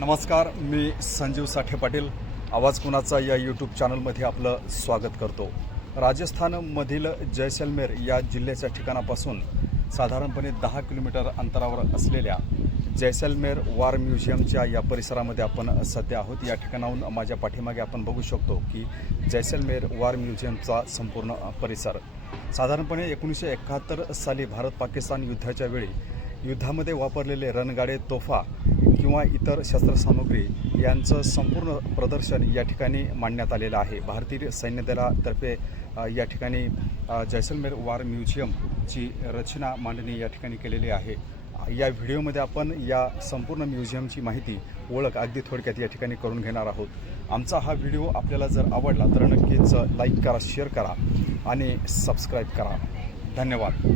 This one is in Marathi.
नमस्कार, मी संजीव साठे पाटील. आवाज कुणाचा या यूट्यूब चॅनलमध्ये आपलं स्वागत करतो. राजस्थानमधील जैसलमेर या जिल्ह्याच्या ठिकाणापासून साधारणपणे 10 किलोमीटर अंतरावर असलेल्या जैसलमेर वॉर म्युझियमच्या या परिसरामध्ये आपण सध्या आहोत. या ठिकाणाहून माझ्या पाठीमागे आपण बघू शकतो की जैसलमेर वॉर म्युझियमचा संपूर्ण परिसर साधारणपणे 1971 साली भारत पाकिस्तान युद्धाच्या वेळी युद्धामध्ये वापरलेले रणगाडे, तोफा किंवा इतर शस्त्रसामुग्री यांचं संपूर्ण प्रदर्शन या ठिकाणी मांडण्यात आलेलं आहे. भारतीय सैन्य दलातर्फे या ठिकाणी जैसलमेर वॉर म्युझियमची रचना मांडणी या ठिकाणी केलेली आहे. या व्हिडिओमध्ये आपण या संपूर्ण म्युझियमची माहिती, ओळख अगदी थोडक्यात या ठिकाणी करून घेणार आहोत. आमचा हा व्हिडिओ आपल्याला जर आवडला तर नक्कीच लाईक करा, शेअर करा आणि सबस्क्राईब करा. धन्यवाद.